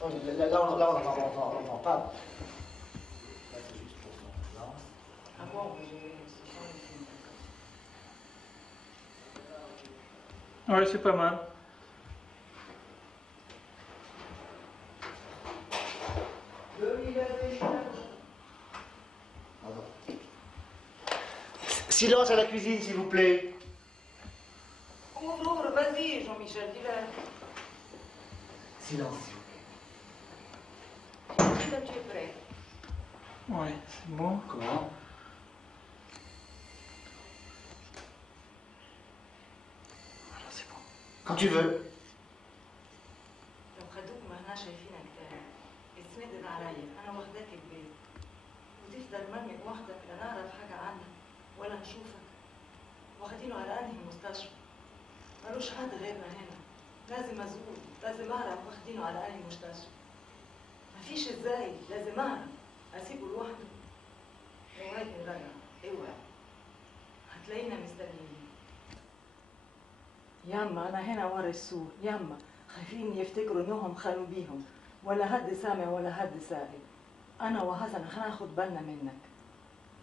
Oh, là, on n'entend pas. Là, c'est juste pour ça. Là. Ah bon, ce sont les films. Ouais, c'est pas mal. Silence à la cuisine, s'il vous plaît. Bonjour, vas-y, Jean-Michel, dis-le. Silence, s'il vous plaît. Dis que tu es prêt. Ouais, c'est bon. Comment? Voilà, c'est bon. Quand tu veux. لو خدوك ما هنا شايفينك تاني اسندد عليا انا واخداك البيت وتفضل مرمي بوحدك لا نعرف حاجه عنك ولا نشوفك واخدينه على انهي مستشفى ملوش حد غيرنا هنا لازم ازور لازم اعرف واخدينه على انهي مستشفى مفيش ازاي لازم اعرف اسيبه لوحده اوعي نراجع اوعي هتلاقينا مستنيين ياما انا هنا ورا السور ياما خايفين يفتكروا انهم خانوا بيهم ولا حد سامع ولا حد سائل انا وحسن هناخد بالنا منك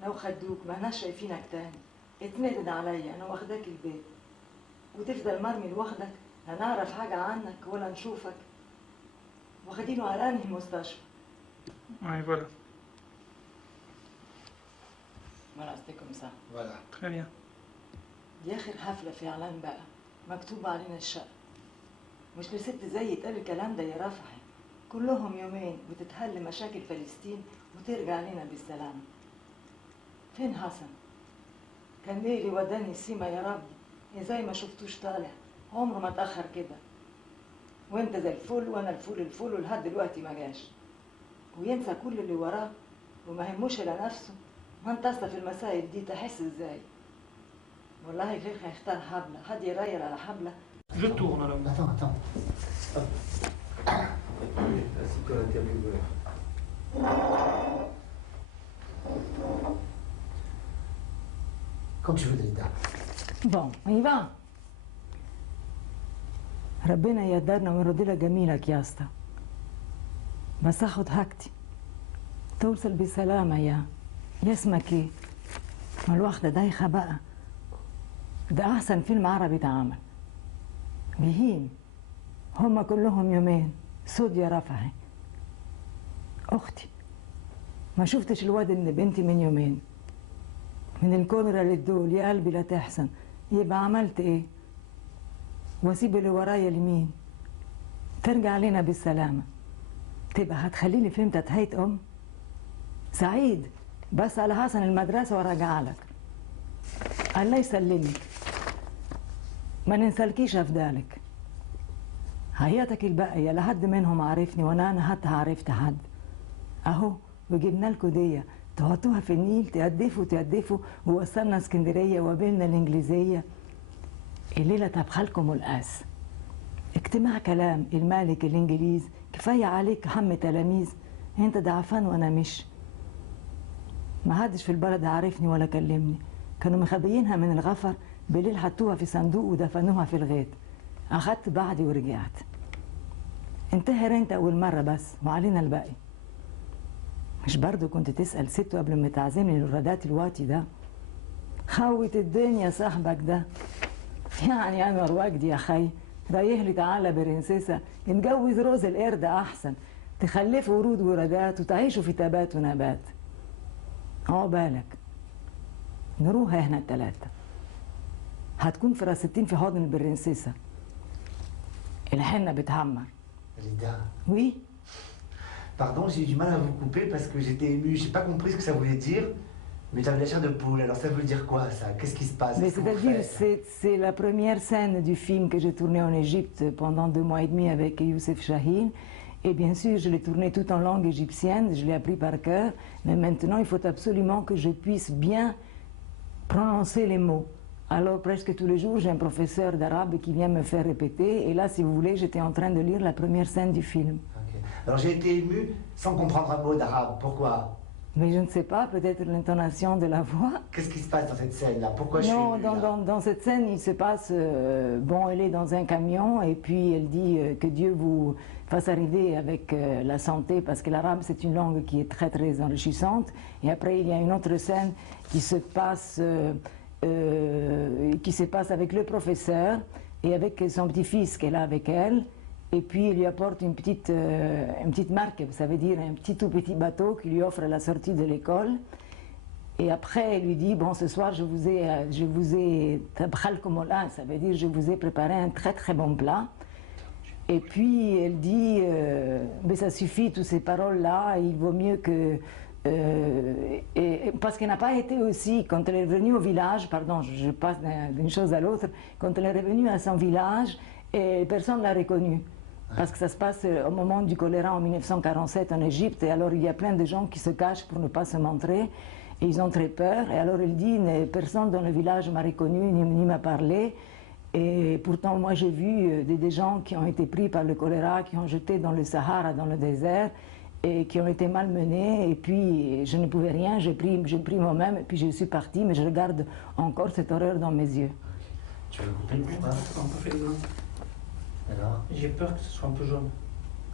لو خدوك ما هناش شايفينك تاني اتندد عليا انا واخداك البيت وتفضل مرمي لوحدك لا نعرف حاجه عنك ولا نشوفك واخدينه على انهي مستشفى Ouais, voilà. ما قصدكم صح Voilà. Très bien. دي اخر حفله في اعلان بقى مكتوب علينا الشقه مش لست زي يتقال الكلام ده يا رفعي كلهم يومين وتتحل مشاكل فلسطين وترجع لنا بالسلامة فين حسن؟ كان ليه اللي وداني السيما يا رب يا زي ما شفتوش طالع عمره ما اتأخر كده وانت زي الفل وانا الفل ولحد دلوقتي ما جاش وينسى كل اللي وراه وما هموش الا نفسه ما انت اصلا في المسائل دي تحس ازاي والله فيك هيختار حبلة حد يغير على حبلة Je tourne alors. Attends. Ainsi que l'intervieweur. Comme tu veux, Dalida. بون ايفان ربنا يقدرنا ويرد لك جميلك يا اسطى بس اخد حاجتي توصل بسلامة يا اسمك ايه؟ ما الواحدة دايخة بقى ده احسن فيلم عربي اتعمل بهيم هما كلهم يومين سود يا رفعي اختي ما شفتش الواد ابن بنتي من يومين من الكاميرا للدول يا قلبي لا تحسن يبقى عملت ايه واسيب اللي ورايا لمين ترجع لنا بالسلامة تبقى هتخليني فهمت تهيت سعيد بس على حسن المدرسة وراجع لك الله يسلمك ما ننسالكيش افدالك حياتك الباقية لحد منهم عارفني وانا حتى عرفت حد اهو وجبنا لكم ديه تحطوها في النيل تقدفوا ووصلنا اسكندريه وقابلنا الانجليزيه الليله طبخلكم القاس اجتماع كلام الملك الانجليز كفايه عليك هم تلاميذ انت ضعفان وانا مش ما حدش في البلد عارفني ولا كلمني كانوا مخبيينها من الغفر بالليل حطوها في صندوق ودفنوها في الغيط اخدت بعدي ورجعت انتهر انت اول مره بس وعلينا الباقي مش برضو كنت تسأل سته قبل ما تعزمني الولادات الوقتي ده خوت الدنيا صاحبك ده يعني انور وجدي يا خي رايح لي تعالى برنسيسة نتجوز روز القرد احسن تخلفوا ورود ورادات وتعيشوا في تبات ونبات بالك نروح احنا التلاتة هتكون في راستين في حضن البرنسيسة الحنة بتعمر Dalida. وي Pardon, j'ai eu du mal à vous couper parce que j'étais ému. J'ai pas compris ce que ça voulait dire. Mais j'avais la chair de poule. Alors ça veut dire quoi ça? Qu'est-ce qui se passe? Mais Qu'est-ce que vous c'est-à-dire, faites c'est la première scène du film que j'ai tourné en Égypte pendant 2 mois et demi avec Youssef Chahine. Et bien sûr, je l'ai tourné tout en langue égyptienne, je l'ai appris par cœur. Mais maintenant, il faut absolument que je puisse bien prononcer les mots. Alors presque tous les jours, j'ai un professeur d'arabe qui vient me faire répéter. Et là, si vous voulez, j'étais en train de lire la première scène du film. Okay. Alors j'ai été ému sans comprendre un mot d'arabe. Pourquoi? Mais je ne sais pas, peut-être l'intonation de la voix. Qu'est-ce qui se passe dans cette scène-là? Pourquoi je suis Non, ému, là dans cette scène, il se passe, bon, elle est dans un camion et puis elle dit que Dieu vous fasse arriver avec la santé, parce que l'arabe c'est une langue qui est très très enrichissante. Et après il y a une autre scène qui se passe avec le professeur et avec son petit-fils qu'elle a avec elle. Et puis il lui apporte une petite marque, ça veut dire un tout petit bateau qui lui offre à la sortie de l'école. Et après, elle lui dit, bon, ce soir, je vous ai, tabkhal komola, ça veut dire, je vous ai préparé un très très bon plat. Et puis, elle dit, mais ça suffit, toutes ces paroles-là, il vaut mieux que... parce qu'elle n'a pas été aussi, quand elle est revenue au village, pardon, je passe d'une chose à l'autre, quand elle est revenue à son village, et personne ne l'a reconnue. Parce que ça se passe au moment du choléra en 1947 en Égypte, et alors il y a plein de gens qui se cachent pour ne pas se montrer. Et ils ont très peur, et alors elle dit, personne dans le village m'a reconnu ni m'a parlé. Et pourtant, moi j'ai vu des gens qui ont été pris par le choléra, qui ont jeté dans le Sahara, dans le désert, et qui ont été malmenés. Et puis je ne pouvais rien, j'ai pris moi-même, et puis je suis partie, mais je regarde encore cette horreur dans mes yeux. Tu veux couper le coup, hein? On peut faire les mains. Alors? J'ai peur que ce soit un peu jaune.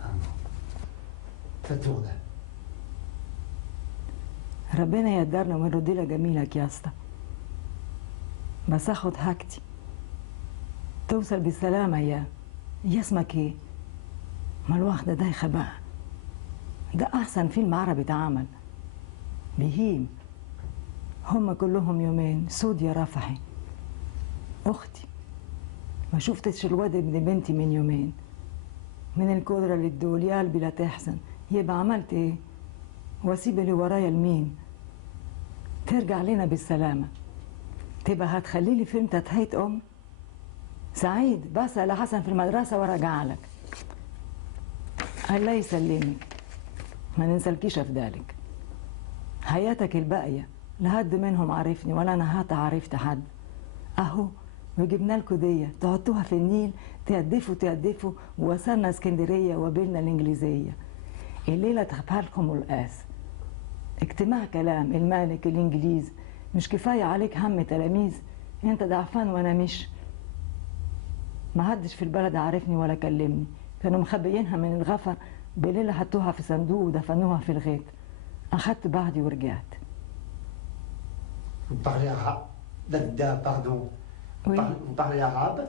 Ah non. Ça tourne. ربنا يقدرنا ونردلها جميلك يا اسطى. بس اخد حاجتي توصل بالسلامة يا اسمك ايه؟ ما الواحدة دايخة بقى. ده أحسن فيلم عربي اتعمل. بهيم. هم كلهم يومين سود يا رفحي. أختي ما شفتش الواد ابن بنتي من يومين. من الكودرة للدول يا قلبي لا تحزن. يبقى عملت ايه؟ واسيب اللي ورايا لمين؟ ترجع لنا بالسلامة. تبقى هتخلي لي فيلم تتهيت سعيد بسأل حسن في المدرسة وارجع لك. الله يسلمك. ما ننسلكيش في ذلك. حياتك الباقية لا حد منهم عارفني ولا انا حتى عرفت حد. اهو وجبنا لكم دي تحطوها في النيل تهدفوا ووصلنا اسكندرية وقابلنا الانجليزية. الليلة تخبها لكم القاس. اجتماع كلام المالك الانجليز مش كفاية عليك هم تلاميذ. انت ضعفان وانا مش. ما حدش في البلد عارفني ولا كلمني. كانوا مخبيينها من الغفر بالليل حطوها في صندوق ودفنوها في الغيط. اخدت بعضي ورجعت. Vous parlez arabe? Pardon. Oui. Vous parlez arabe?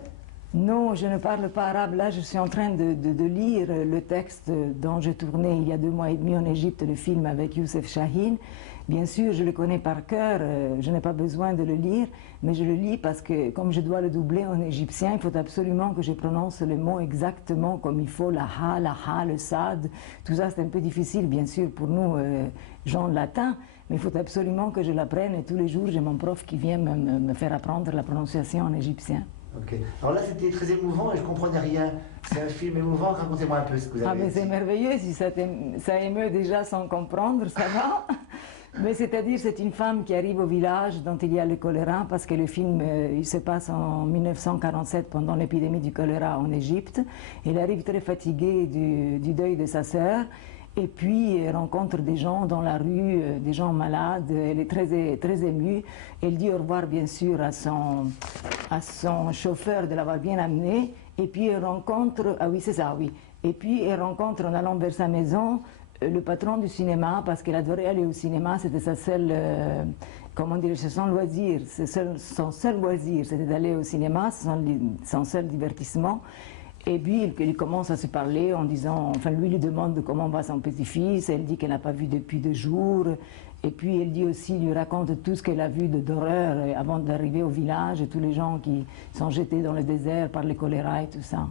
Non, je ne parle pas arabe. Là, je suis en train de lire le texte dont j'ai tourné il y a 2 mois et demi en Égypte, le film avec Youssef Chahine. Bien sûr, je le connais par cœur, je n'ai pas besoin de le lire, mais je le lis parce que comme je dois le doubler en égyptien, il faut absolument que je prononce le mot exactement comme il faut, la ha, le sad. Tout ça, c'est un peu difficile, bien sûr, pour nous, gens latins, mais il faut absolument que je l'apprenne et tous les jours, j'ai mon prof qui vient me faire apprendre la prononciation en égyptien. Ok. Alors là, c'était très émouvant et je comprenais rien. C'est un film émouvant, racontez-moi un peu ce que vous avez Ah, mais c'est merveilleux, si ça émeut déjà sans comprendre, ça va. Mais c'est-à-dire, c'est une femme qui arrive au village dont il y a le choléra, parce que le film, il se passe en 1947 pendant l'épidémie du choléra en Égypte. Elle arrive très fatiguée du deuil de sa sœur. Et puis, elle rencontre des gens dans la rue, des gens malades. Elle est très émue. Elle dit au revoir, bien sûr, à son chauffeur de l'avoir bien amené. Et puis, elle rencontre... Ah oui, c'est ça, oui. Et puis, elle rencontre, en allant vers sa maison, le patron du cinéma, parce qu'elle adorait aller au cinéma. C'était sa seule... comment dire, c'est son loisir. Son seul loisir, c'était d'aller au cinéma. C'est son seul divertissement. Et puis, il commence à se parler en disant, enfin, lui demande comment va son petit-fils, elle dit qu'elle n'a pas vu depuis 2 jours, et puis elle dit aussi, lui raconte tout ce qu'elle a vu d'horreur avant d'arriver au village, et tous les gens qui sont jetés dans le désert par le choléra et tout ça.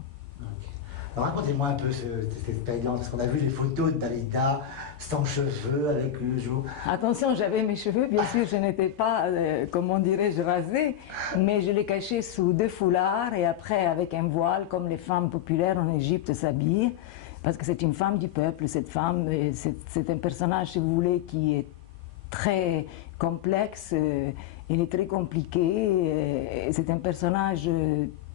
Alors racontez-moi un peu cette expérience, parce qu'on a vu les photos de Dalida sans cheveux, avec le jour. Attention, j'avais mes cheveux, bien sûr, je n'étais pas, comment dirais-je, rasée, mais je les cachais sous 2 foulards et après avec un voile, comme les femmes populaires en Égypte s'habillent, parce que c'est une femme du peuple, cette femme, c'est un personnage, si vous voulez, qui est très complexe, il est très compliqué, c'est un personnage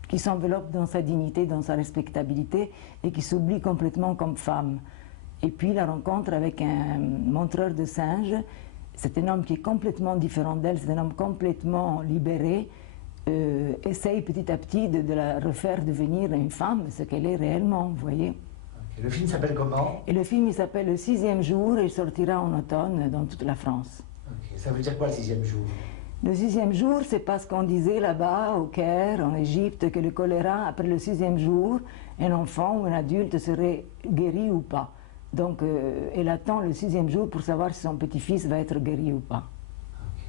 qui s'enveloppe dans sa dignité, dans sa respectabilité et qui s'oublie complètement comme femme. Et puis la rencontre avec un montreur de singes c'est un homme qui est complètement différent d'elle, c'est un homme complètement libéré, essaye petit à petit de la refaire devenir une femme, ce qu'elle est réellement, vous voyez. Ok. Le film s'appelle comment? Et le film, il s'appelle Le 6e jour et il sortira en automne dans toute la France. Ok. Ça veut dire quoi le 6e jour? Le 6e jour, c'est parce qu'on disait là-bas, au Caire, en Égypte, que le choléra, après le 6e jour, un enfant ou un adulte serait guéri ou pas. Donc, elle attend le 6e jour pour savoir si son petit-fils va être guéri ou pas. Ok.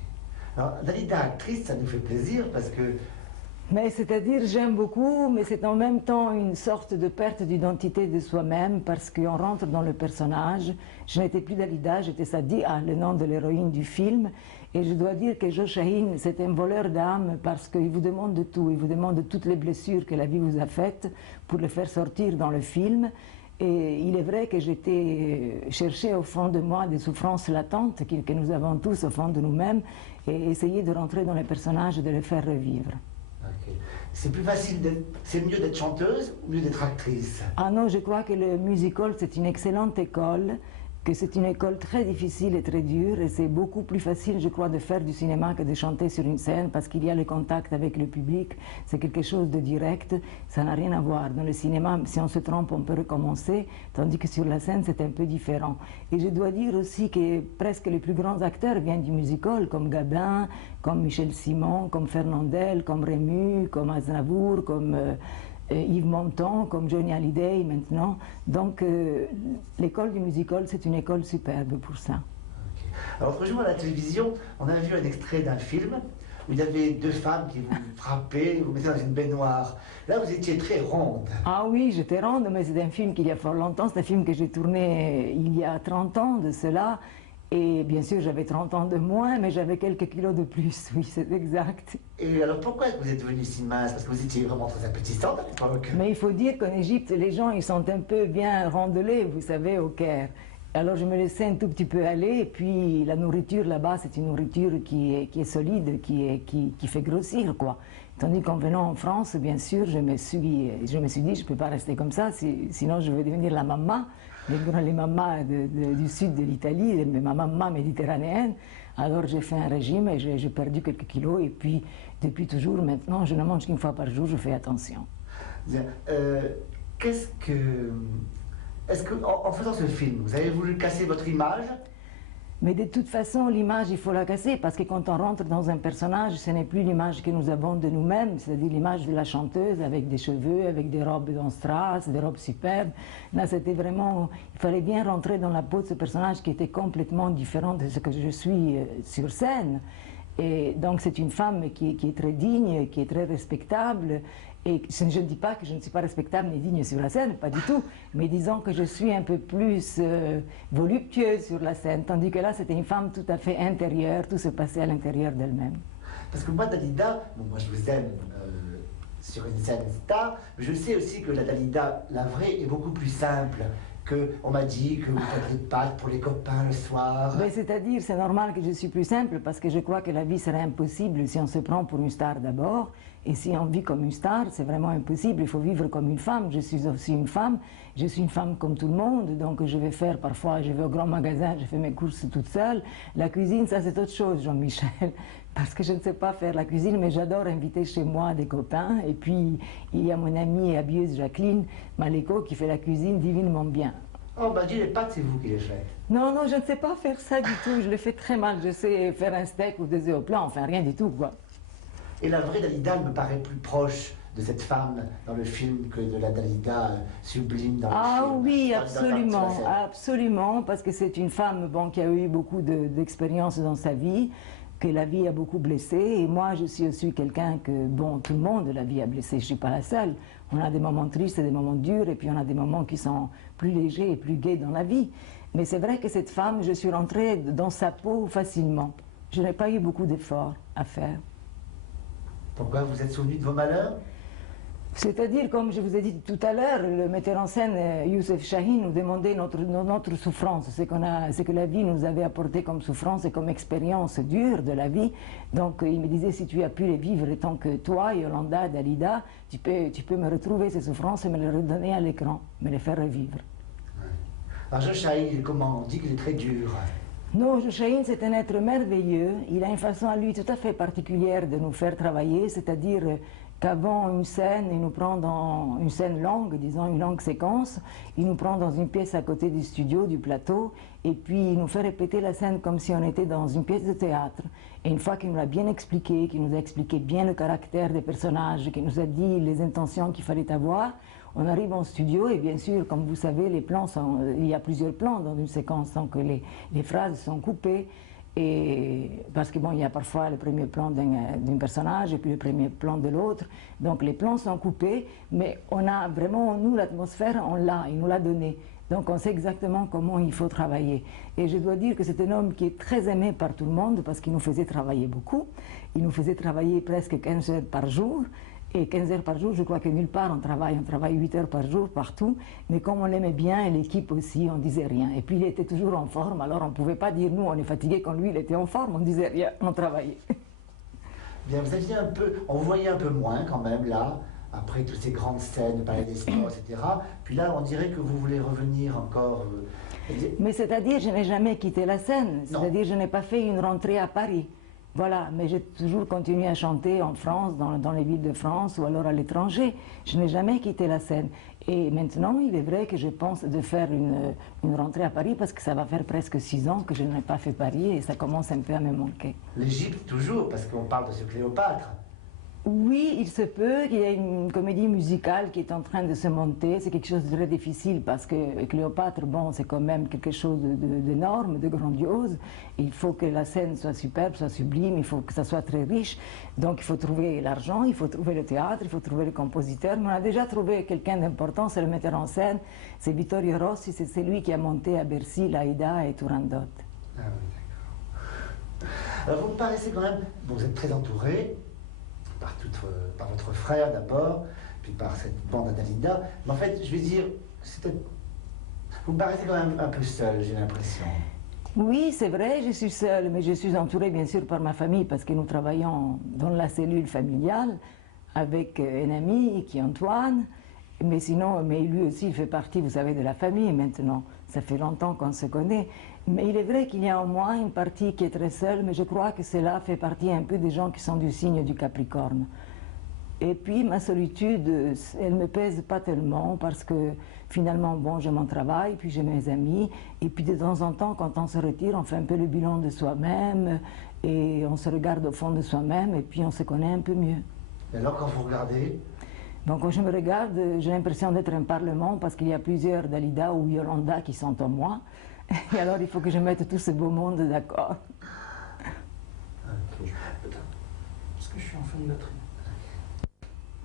Alors, Dalida, actrice, ça nous fait plaisir parce que... Mais c'est-à-dire, j'aime beaucoup, mais c'est en même temps une sorte de perte d'identité de soi-même parce qu'on rentre dans le personnage. Je n'étais plus Dalida, j'étais Sadia, le nom de l'héroïne du film. Et je dois dire que Joe Shahin, c'est un voleur d'âme parce qu'il vous demande de tout. Il vous demande de toutes les blessures que la vie vous a faites pour les faire sortir dans le film. Et il est vrai que j'étais chercher au fond de moi des souffrances latentes que nous avons tous au fond de nous-mêmes et essayer de rentrer dans les personnages et de les faire revivre. Ok. C'est plus facile c'est mieux d'être chanteuse ou mieux d'être actrice? Ah non, je crois que le musical, c'est une excellente école, que c'est une école très difficile et très dure, et c'est beaucoup plus facile, je crois, de faire du cinéma que de chanter sur une scène, parce qu'il y a le contact avec le public, c'est quelque chose de direct, ça n'a rien à voir. Dans le cinéma, si on se trompe, on peut recommencer, tandis que sur la scène, c'est un peu différent. Et je dois dire aussi que presque les plus grands acteurs viennent du musical, comme Gabin, comme Michel Simon, comme Fernandel, comme Rému, comme Aznavour, comme... Yves Montand, comme Johnny Hallyday maintenant. Donc l'école du musical, c'est une école superbe pour ça. Okay. Alors l'autre jour à la télévision, on a vu un extrait d'un film où il y avait deux femmes qui vous frappaient, vous mettaient dans une baignoire. Là, vous étiez très ronde. Ah oui, j'étais ronde, mais c'est un film qu'il y a fort longtemps. C'est un film que j'ai tourné il y a 30 ans de cela. Et bien sûr, j'avais 30 ans de moins, mais j'avais quelques kilos de plus, oui, c'est exact. Et alors pourquoi vous êtes devenue si mince? Parce que vous étiez vraiment très appétissante à l'époque. Mais il faut dire qu'en Égypte, les gens, ils sont un peu bien rondelés, vous savez, au Caire. Alors je me laissais un tout petit peu aller, et puis la nourriture là-bas, c'est une nourriture qui est solide, qui fait grossir, quoi. Tandis qu'en venant en France, bien sûr, je me suis dit, je ne peux pas rester comme ça, sinon je vais devenir la maman. Les mamas du sud de l'Italie, ma maman méditerranéenne. Alors j'ai fait un régime et j'ai perdu quelques kilos. Et puis, depuis toujours, maintenant, je ne mange qu'une fois par jour, je fais attention. Bien. Est-ce que, en faisant ce film, vous avez voulu casser votre image? Mais de toute façon, l'image, il faut la casser, parce que quand on rentre dans un personnage, ce n'est plus l'image que nous avons de nous-mêmes, c'est-à-dire l'image de la chanteuse avec des cheveux, avec des robes en strass, des robes superbes. Là, c'était vraiment... Il fallait bien rentrer dans la peau de ce personnage qui était complètement différent de ce que je suis sur scène. Et donc, c'est une femme qui est très digne, qui est très respectable. Et je ne dis pas que je ne suis pas respectable ni digne sur la scène, pas du tout, mais disons que je suis un peu plus voluptueuse sur la scène, tandis que là, c'était une femme tout à fait intérieure, tout se passait à l'intérieur d'elle-même. Parce que moi, Dalida, bon, moi je vous aime sur une scène star, mais je sais aussi que la Dalida, la vraie, est beaucoup plus simple. On m'a dit que vous faites des pâtes pour les copains le soir. C'est-à-dire, c'est normal que je suis plus simple, parce que je crois que la vie serait impossible si on se prend pour une star d'abord. Et si on vit comme une star, c'est vraiment impossible. Il faut vivre comme une femme. Je suis aussi une femme. Je suis une femme comme tout le monde. Donc je vais faire parfois, je vais au grand magasin, je fais mes courses toute seule. La cuisine, ça c'est autre chose, Jean-Michel. Parce que je ne sais pas faire la cuisine, mais j'adore inviter chez moi des copains. Et puis il y a mon amie et habilleuse Jacqueline Maléco qui fait la cuisine divinement bien. Oh, bah dis, les pâtes, c'est vous qui les faites. Non, non, je ne sais pas faire ça du tout. Je le fais très mal. Je sais faire un steak ou des œufs au plat, enfin rien du tout, quoi. Et la vraie Dalida me paraît plus proche de cette femme dans le film que de la Dalida sublime dans le film. Ah oui, absolument, absolument, parce que c'est une femme bon, qui a eu beaucoup d'expérience dans sa vie, que la vie a beaucoup blessé, et moi je suis aussi quelqu'un que, bon, tout le monde, la vie a blessé, je ne suis pas la seule. On a des moments tristes et des moments durs, et puis on a des moments qui sont plus légers et plus gais dans la vie. Mais c'est vrai que cette femme, je suis rentrée dans sa peau facilement. Je n'ai pas eu beaucoup d'efforts à faire. Pourquoi vous êtes souvenu de vos malheurs? C'est-à-dire, comme je vous ai dit tout à l'heure, le metteur en scène Youssef Chahine nous demandait notre souffrance, ce que la vie nous avait apporté comme souffrance et comme expérience dure de la vie. Donc il me disait, si tu as pu les vivre tant que toi, Yolanda, Dalida, tu peux me retrouver ces souffrances et me les redonner à l'écran, me les faire revivre. Ouais. Alors Joe Chahine, comment on dit qu'il est très dur? Non, Chahine, c'est un être merveilleux. Il a une façon à lui tout à fait particulière de nous faire travailler, c'est-à-dire qu'avant une scène, il nous prend dans une scène longue, disons une longue séquence, il nous prend dans une pièce à côté du studio, du plateau, et puis il nous fait répéter la scène comme si on était dans une pièce de théâtre. Et une fois qu'il nous l'a bien expliqué, qu'il nous a expliqué bien le caractère des personnages, qu'il nous a dit les intentions qu'il fallait avoir, on arrive en studio et bien sûr, comme vous savez, les plans il y a plusieurs plans dans une séquence, donc les phrases sont coupées. Et parce que bon, il y a parfois le premier plan d'un personnage et puis le premier plan de l'autre. Donc les plans sont coupés, mais on a vraiment, nous, l'atmosphère, on l'a, il nous l'a donnée. Donc on sait exactement comment il faut travailler. Et je dois dire que c'est un homme qui est très aimé par tout le monde parce qu'il nous faisait travailler beaucoup. Il nous faisait travailler presque 15 heures par jour. Et 15 heures par jour, je crois que nulle part on travaille 8 heures par jour partout, mais comme on l'aimait bien et l'équipe aussi, on disait rien. Et puis il était toujours en forme, alors on ne pouvait pas dire nous on est fatigué quand lui il était en forme, on disait rien, on travaillait. Bien, vous aviez un peu, on vous voyait un peu moins quand même là, après toutes ces grandes scènes, Palais des Sports, etc. Puis là on dirait que vous voulez revenir encore. Mais c'est-à-dire je n'ai jamais quitté la scène, c'est-à-dire je n'ai pas fait une rentrée à Paris. Voilà, mais j'ai toujours continué à chanter en France, dans les villes de France ou alors à l'étranger. Je n'ai jamais quitté la scène. Et maintenant, il est vrai que je pense de faire une rentrée à Paris parce que ça va faire presque 6 ans que je n'ai pas fait Paris et ça commence un peu à me manquer. L'Égypte toujours, parce qu'on parle de ce Cléopâtre. Oui, il se peut qu'il y ait une comédie musicale qui est en train de se monter. C'est quelque chose de très difficile parce que Cléopâtre, bon, c'est quand même quelque chose d'énorme, de grandiose. Il faut que la scène soit superbe, soit sublime, il faut que ça soit très riche. Donc il faut trouver l'argent, il faut trouver le théâtre, il faut trouver le compositeur. Mais on a déjà trouvé quelqu'un d'important, c'est le metteur en scène, c'est Vittorio Rossi, c'est lui qui a monté à Bercy l'Aïda et Turandot. Ah oui, d'accord. Alors vous me paraissez quand même, bon, vous êtes très entouré. Par votre frère d'abord, puis par cette bande à Dalida. Mais en fait, je vais dire, vous me paraissez quand même un peu seul, j'ai l'impression. Oui, c'est vrai, je suis seule, mais je suis entourée bien sûr par ma famille parce que nous travaillons dans la cellule familiale avec un ami qui est Antoine. Mais sinon, mais lui aussi, il fait partie, vous savez, de la famille maintenant. Ça fait longtemps qu'on se connaît. Mais il est vrai qu'il y a au moins une partie qui est très seule, mais je crois que cela fait partie un peu des gens qui sont du signe du Capricorne. Et puis ma solitude, elle ne me pèse pas tellement parce que finalement, bon, j'ai mon travail, puis j'ai mes amis, et puis de temps en temps, quand on se retire, on fait un peu le bilan de soi-même, et on se regarde au fond de soi-même, et puis on se connaît un peu mieux. Et alors quand vous regardez? Bon, quand je me regarde, j'ai l'impression d'être un parlement parce qu'il y a plusieurs Dalida ou Yolanda qui sont en moi. Et alors il faut que je mette tout ce beau monde d'accord. Okay. Parce que je suis en fin de batterie.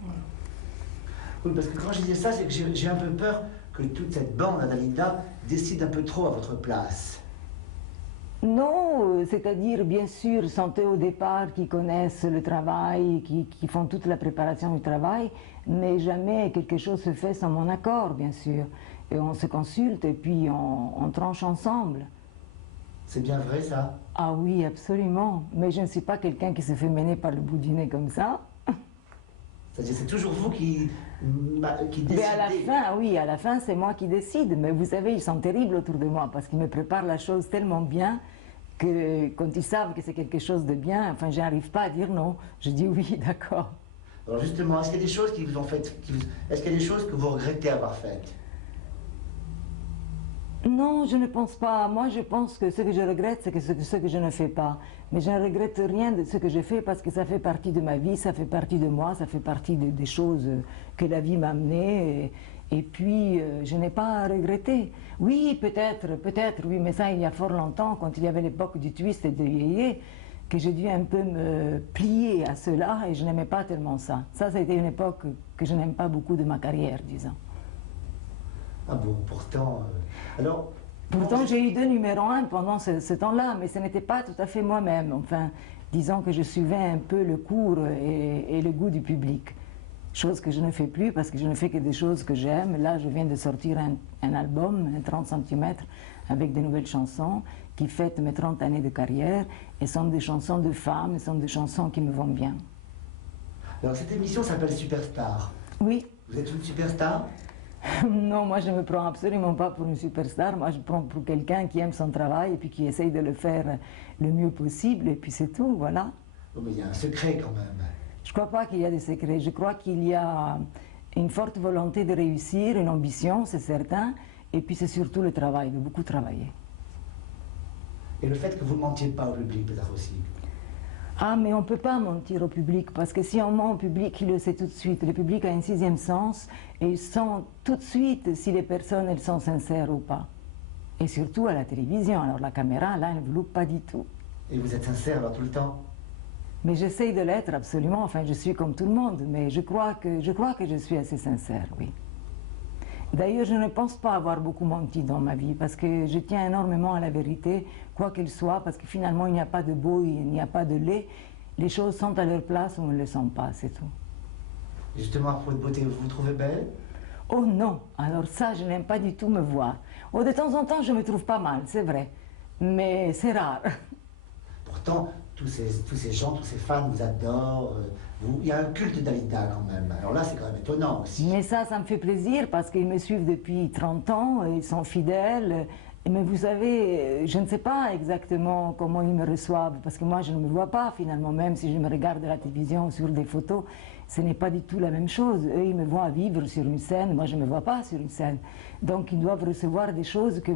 Voilà. Oui, parce que quand je disais ça, c'est que j'ai un peu peur que toute cette bande à Dalida décide un peu trop à votre place. Non, c'est-à-dire, bien sûr, sont eux au départ qui connaissent le travail, qui font toute la préparation du travail, mais jamais quelque chose se fait sans mon accord, bien sûr. Et on se consulte et puis on tranche ensemble. C'est bien vrai, ça? Ah oui, absolument. Mais je ne suis pas quelqu'un qui se fait mener par le bout du nez comme ça. C'est-à-dire, c'est toujours vous qui décidez. Mais à la fin, oui, à la fin, c'est moi qui décide. Mais vous savez, ils sont terribles autour de moi parce qu'ils me préparent la chose tellement bien que quand ils savent que c'est quelque chose de bien, enfin, j'arrive pas à dire non. Je dis oui, d'accord. Alors justement, est-ce qu'il y a des choses qui vous ont fait... Est-ce qu'il y a des choses que vous regrettez avoir faites? Non, je ne pense pas. Moi, je pense que ce que je regrette, c'est ce que je ne fais pas. Mais je ne regrette rien de ce que je fais parce que ça fait partie de ma vie, ça fait partie de moi, ça fait partie des choses que la vie m'a amenées. Et puis, je n'ai pas à regretter. Oui, peut-être, oui, mais ça, il y a fort longtemps, quand il y avait l'époque du twist et de yéyé, que j'ai dû un peu me plier à cela et je n'aimais pas tellement ça. Ça a été une époque que je n'aime pas beaucoup de ma carrière, disons. Ah bon, pourtant... Alors... Pourtant, j'ai eu 2 numéros 1 pendant ce temps-là, mais ce n'était pas tout à fait moi-même. Enfin, disons que je suivais un peu le cours et le goût du public. Chose que je ne fais plus parce que je ne fais que des choses que j'aime. Là, je viens de sortir un album, un 30 cm, avec de nouvelles chansons qui fêtent mes 30 années de carrière et sont des chansons de femmes, sont des chansons qui me vont bien. Alors, cette émission s'appelle Superstar. Oui. Vous êtes une superstar? Non, moi je ne me prends absolument pas pour une superstar. Moi je prends pour quelqu'un qui aime son travail et puis qui essaye de le faire le mieux possible et puis c'est tout, voilà. Oh, mais il y a un secret quand même. Je ne crois pas qu'il y a des secrets. Je crois qu'il y a une forte volonté de réussir, une ambition, c'est certain. Et puis c'est surtout le travail, de beaucoup travailler. Et le fait que vous ne mentiez pas au public, peut-être aussi. Ah, mais on ne peut pas mentir au public, parce que si on ment au public, il le sait tout de suite. Le public a un sixième sens et il sent tout de suite si les personnes elles sont sincères ou pas. Et surtout à la télévision. Alors la caméra, là, elle ne vous loupe pas du tout. Et vous êtes sincère alors tout le temps? Mais j'essaye de l'être absolument. Enfin, je suis comme tout le monde, mais je crois que je suis assez sincère, oui. D'ailleurs, je ne pense pas avoir beaucoup menti dans ma vie, parce que je tiens énormément à la vérité, quoi qu'elle soit, parce que finalement, il n'y a pas de beau, il n'y a pas de laid. Les choses sont à leur place ou ne le sont pas, c'est tout. Justement, à propos de beauté, vous vous trouvez belle? Oh non, alors ça, je n'aime pas du tout me voir. Oh, de temps en temps, je me trouve pas mal, c'est vrai, mais c'est rare. Pourtant, tous ces gens, tous ces fans vous adorent. Il y a un culte d'Alida quand même. Alors là, c'est quand même étonnant aussi. Mais ça me fait plaisir parce qu'ils me suivent depuis 30 ans, ils sont fidèles. Mais vous savez, je ne sais pas exactement comment ils me reçoivent, parce que moi je ne me vois pas finalement, même si je me regarde à la télévision ou sur des photos, ce n'est pas du tout la même chose. Eux, ils me voient vivre sur une scène, moi je ne me vois pas sur une scène. Donc ils doivent recevoir des choses que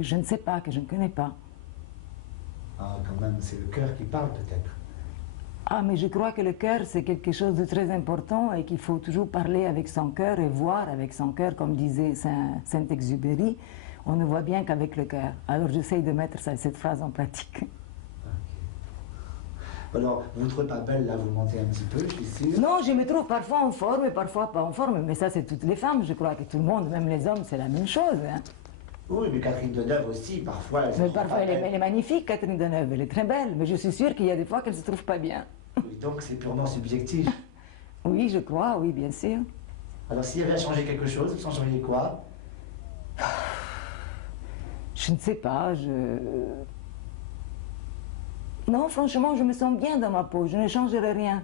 je ne sais pas, que je ne connais pas. Ah, quand même, c'est le cœur qui parle peut-être. Ah, mais je crois que le cœur, c'est quelque chose de très important et qu'il faut toujours parler avec son cœur et voir avec son cœur, comme disait Saint-Exupéry. On ne voit bien qu'avec le cœur. Alors j'essaye de mettre cette phrase en pratique. Okay. Alors, vous ne trouvez pas belle, là, vous mentez un petit peu, je suis sûre. Non, je me trouve parfois en forme et parfois pas en forme. Mais ça, c'est toutes les femmes. Je crois que tout le monde, même les hommes, c'est la même chose. Hein. Oui, mais Catherine Deneuve aussi, parfois, elle se trouve Parfois, pas elle belle. est magnifique, Catherine Deneuve. Elle est très belle. Mais je suis sûre qu'il y a des fois qu'elle ne se trouve pas bien. Oui, donc c'est purement subjectif. Oui, je crois, oui, bien sûr. Alors, s'il y avait à changer quelque chose, vous changeriez quoi? Je ne sais pas, Non, franchement, je me sens bien dans ma peau, je ne changerai rien.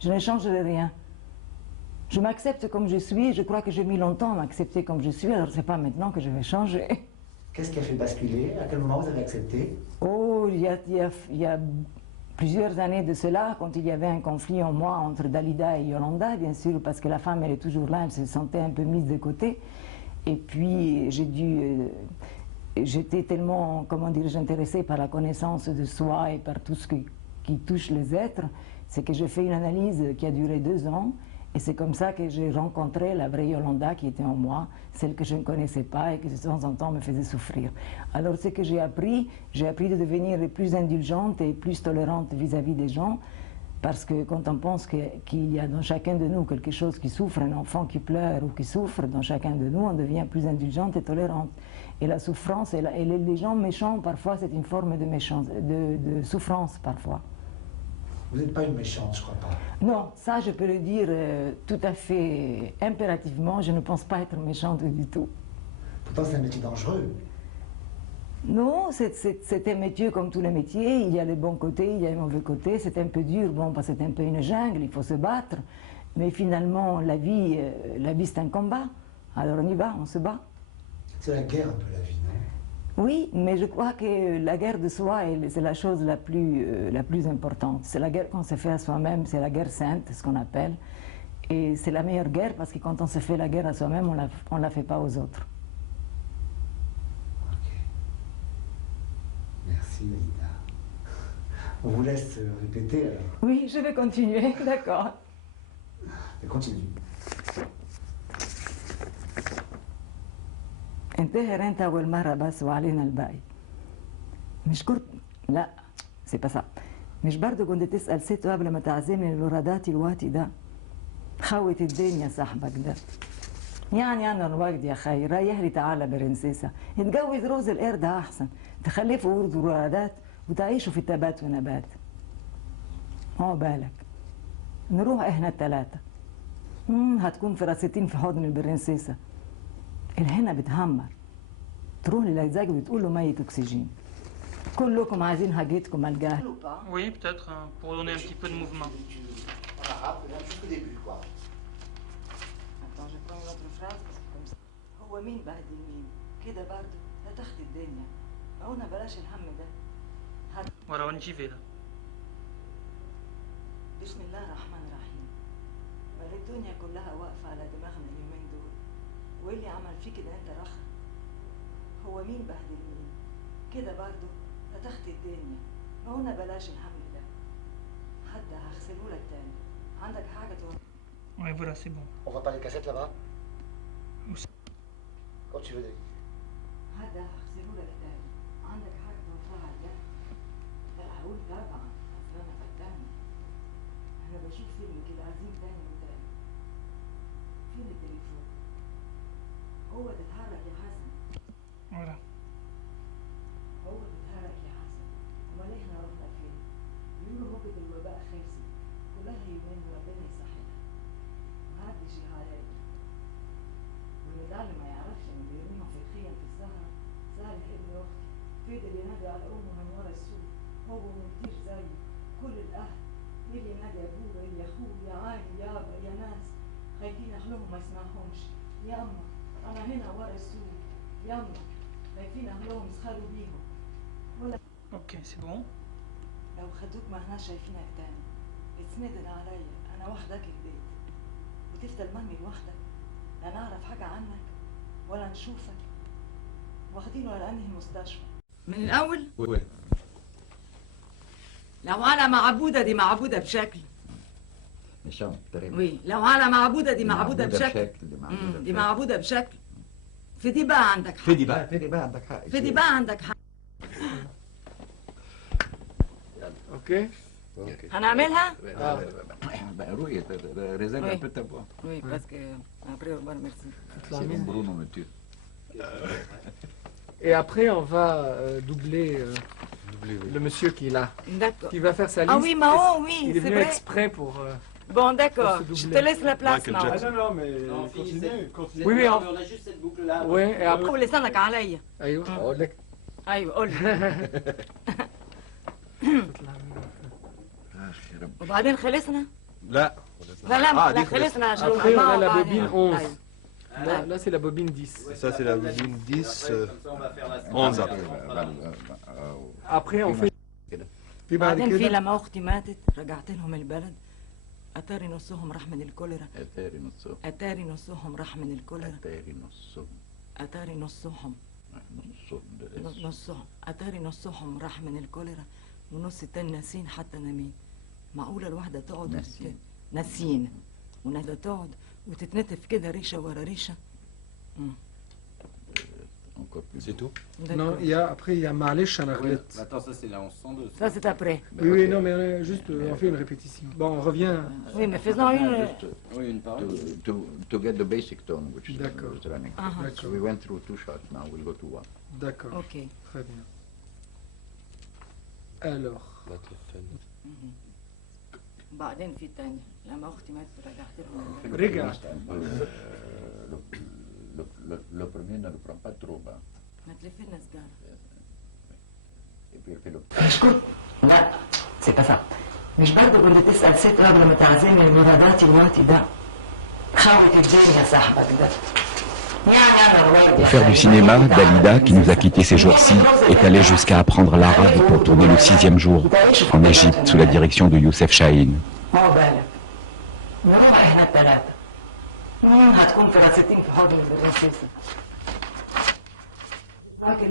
Je ne changerai rien. Je m'accepte comme je suis, je crois que j'ai mis longtemps à m'accepter comme je suis, alors c'est pas maintenant que je vais changer. Qu'est-ce qui a fait basculer? À quel moment vous avez accepté? Oh, il y a plusieurs années de cela, quand il y avait un conflit en moi entre Dalida et Yolanda, bien sûr, parce que la femme, elle est toujours là, elle se sentait un peu mise de côté. Et puis, j'étais tellement, comment dire, intéressée par la connaissance de soi et par tout ce qui touche les êtres, c'est que j'ai fait une analyse qui a duré 2 ans, et c'est comme ça que j'ai rencontré la vraie Yolanda qui était en moi, celle que je ne connaissais pas et qui de temps en temps me faisait souffrir. Alors ce que j'ai appris de devenir plus indulgente et plus tolérante vis-à-vis des gens, parce que quand on pense qu'il y a dans chacun de nous quelque chose qui souffre, un enfant qui pleure ou qui souffre, dans chacun de nous, on devient plus indulgente et tolérante. Et la souffrance, et les gens méchants, parfois, c'est une forme de souffrance, parfois. Vous n'êtes pas une méchante, je crois pas. Non, ça, je peux le dire tout à fait impérativement, je ne pense pas être méchante du tout. Pourtant, c'est un métier dangereux. Non, c'est un métier comme tous les métiers, il y a les bons côtés, il y a les mauvais côtés, c'est un peu dur, bon, parce que c'est un peu une jungle, il faut se battre, mais finalement, la vie c'est un combat, alors on y va, on se bat. C'est la guerre un peu, la vie, non? Oui, mais je crois que la guerre de soi, c'est la chose la plus importante. C'est la guerre qu'on se fait à soi-même, c'est la guerre sainte, ce qu'on appelle. Et c'est la meilleure guerre parce que quand on se fait la guerre à soi-même, on ne la fait pas aux autres. Ok. Merci, Alida. On vous laisse répéter alors. Oui, je vais continuer, d'accord. Continue. انتهر انت اول مره بس وعلينا الباقي. مش كنت لا سي با سا مش برضه كنت تسال سته قبل ما تعزمني الورادات الوقت ده خوت الدنيا صاحبك ده. يعني انا الوقت يا خي ريح لي تعالى برنسيسه اتجوز روز القرد احسن تخلفوا ورد ورادات وتعيشوا في تبات ونبات. هو بالك نروح احنا الثلاثه هتكون فراستين في حضن البرنسيسه. الهنا بتهمر تروح للزاج وتقول له ميت اكسجين. كلكم عايزين حاجتكم على الجهل. Oui, peut-être, hein, pour donner un petit peu de mouvement. En arabe, juste au début, quoi. Attends, je prends une autre phrase parce que هو مين بهدل مين كده برضه لا تخت الدنيا. ما قلنا بلاش الهم ده. مروان j'y vais là. بسم الله الرحمن الرحيم. بل الدنيا كلها واقفة على دماغنا اليومين دول، وايه اللي عمل فيك كده انت رخا؟ هو مين بهدل مين كده برضه لا تخت الدنيا. ما قلنا بلاش الهم ده. حد هغسلهولك تاني. عندك حاجة تقول؟ Ouais, voilà, c'est bon. On va pas les cassettes là-bas? Où ça? Quand tu veux, David. حد هغسلهولك تاني. عندك حاجة توفرها على ده؟ لا هقول طبعا، اصل انا فتاني. انا بشوف فيلم كده عظيم تاني وتاني. فين التليفون؟ هو تتحرك يا حسن. Voilà. هو تتحرك يا حسن. امال احنا رحنا فين؟ بيقولوا موجة الوباء خلصت. كلها يومين وربنا يصحيها. محدش يعالج. والمدعي اللي ما يعرفش ان بيرميهم في الخيم في الصحراء صالح ابن اختي فضل ينادي على امه من ورا السوق. هو وكتير زيه كل الاهل. اللي ينادي ابوه يا اخوه يا عالي يابا يا ناس. خايفين اهلهم ما يسمعهمش. ياما انا هنا ورا السوق. ياما خايفين اهلهم يسخروا بيهم. ولا Ok, c'est bon. لو خدوك ما احنا شايفينك تاني. اتسندن عليا انا وحدك البيت وتفضل مرمي لوحدك. لا نعرف حاجة عنك ولا نشوفك. واخدينه على انهي مستشفى؟ من الاول؟ Oui. لو على معبودة دي معبودة بشكل. méchant, terrible. وي لو على معبودة دي معبودة بشكل. دي معبودة دي معبودة بشكل. في دي بقى عندك حق. في دي بقى عندك حق. في دي بقى عندك حق. اوكي هنعملها؟ روحي réserve un peu ta voix. Oui, parce que après au revoir, merci. C'est bon, Bruno, monsieur. Et après on va doubler le monsieur qui est là, D'accord. qui va faire sa liste. Ah oui, Mao, oui, Il est c'est venu vrai. exprès pour... Bon, d'accord. pour se Je doubler. te laisse la place, Mao. Ah non, mais continuez. Oui, oui, On a juste cette boucle-là. Oui, et après... قول لسانك عليا. ايوه اقول لك. ايوه قول لي. وبعدين خلصنا؟ لا لا خلصنا عشان Après on a la بعدين. bobine 11. أيوة. Là c'est la bobine 10. Ça c'est la bobine 10, On 11 après. Après on fait... في بعد بعدين في كده لما اختي ماتت رجعت لهم البلد. اتاري نصهم راح من الكوليرا. اتاري نصهم. اتاري نصهم راح من الكوليرا. اتاري نصهم. اتاري نصهم. نصهم. اتاري نصهم راح من الكوليرا ونص التاني ناسين حتى نامين. معقولة الواحدة تقعد ناسين ونادى تقعد وتتنتف كده ريشة ورا ريشة. C'est tout. Non, il y a, après il y a معلش انا غلطت. Attends, ça c'est la 1102. Ça c'est après. Oui, oui, non, mais juste on fait une répétition. Bon, on revient. Oui, mais faisons une... Oui, une par une. To get the basic tone, which is D'accord. running. D'accord. We went through 2 shots, now we'll go to 1. D'accord. Ok. Très bien. Alors. بعدين في التانية لما اختي ماتت رجعت لهم. رجع. Le premier ne le prend pas trop bas. ما تلفلنا سجارة. Et puis il fait le... اسكت. لا سي با سا. مش برضه كنت تسأل ست قبل ما تعزمني المرادات الوقت ده. خوت الدنيا صاحبك ده. Pour faire du cinéma, Dalida, qui nous a quittés ces jours-ci, est allée jusqu'à apprendre l'arabe pour tourner le 6e jour, en Égypte, sous la direction de Youssef Chahine.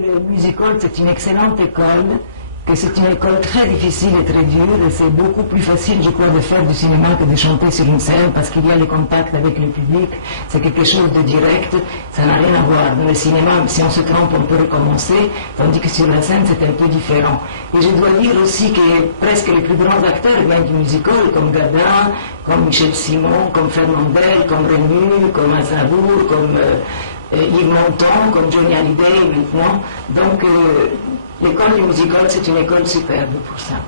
Le musical, c'est une excellente école, que c'est une école très difficile et très dure, et c'est beaucoup plus facile, je crois, de faire du cinéma que de chanter sur une scène, parce qu'il y a les contacts avec le public, c'est quelque chose de direct, ça n'a rien à voir. Dans le cinéma, si on se trompe, on peut recommencer, tandis que sur la scène, c'est un peu différent. Et je dois dire aussi que presque les plus grands acteurs viennent du musical, comme Gabin, comme Michel Simon, comme Fernandel, comme Rému, comme Aznavour, comme Yves Montand, comme Johnny Hallyday maintenant. Donc, l'école du musical, c'est une école superbe pour ça.